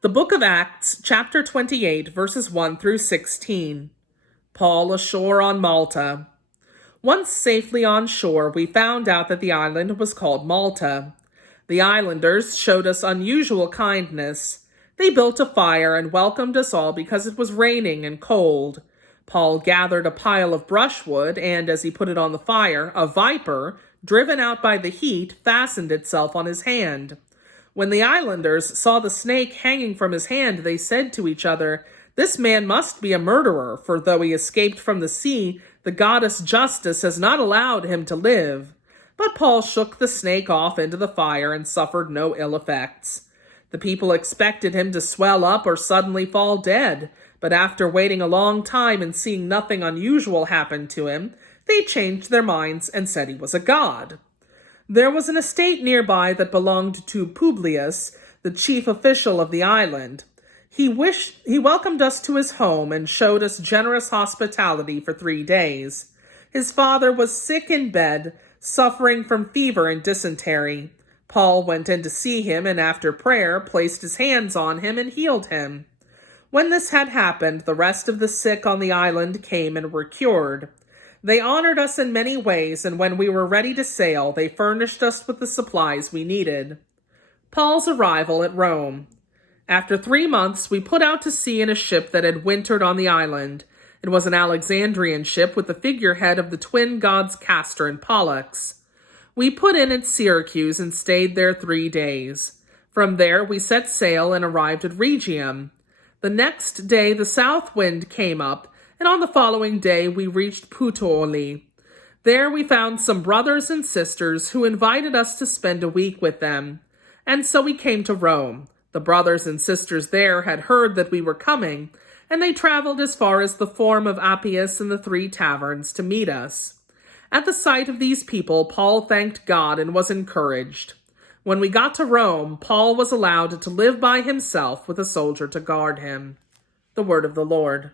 The book of Acts, chapter 28, verses 1 through 16. Paul ashore on Malta. Once safely on shore, we found out that the island was called Malta. The islanders showed us unusual kindness. They built a fire and welcomed us all because it was raining and cold. Paul gathered a pile of brushwood, and as he put it on the fire, a viper, driven out by the heat, fastened itself on his hand. When the islanders saw the snake hanging from his hand, they said to each other, "This man must be a murderer, for though he escaped from the sea, the goddess Justice has not allowed him to live." But Paul shook the snake off into the fire and suffered no ill effects. The people expected him to swell up or suddenly fall dead, but after waiting a long time and seeing nothing unusual happen to him, they changed their minds and said he was a god. There was an estate nearby that belonged to Publius, the chief official of the island. He welcomed us to his home and showed us generous hospitality for 3 days. His father was sick in bed, suffering from fever and dysentery. Paul went in to see him and after prayer placed his hands on him and healed him. When this had happened, the rest of the sick on the island came and were cured. They honored us in many ways, and when we were ready to sail, they furnished us with the supplies we needed. Paul's arrival at Rome. After 3 months, we put out to sea in a ship that had wintered on the island. It was an Alexandrian ship with the figurehead of the twin gods Castor and Pollux. We put in at Syracuse and stayed there 3 days. From there, we set sail and arrived at Rhegium. The next day, the south wind came up, and on the following day we reached Puteoli. There we found some brothers and sisters who invited us to spend a week with them. And so we came to Rome. The brothers and sisters there had heard that we were coming, and they traveled as far as the Forum of Appius and the 3 taverns to meet us. At the sight of these people, Paul thanked God and was encouraged. When we got to Rome, Paul was allowed to live by himself with a soldier to guard him. The word of the Lord.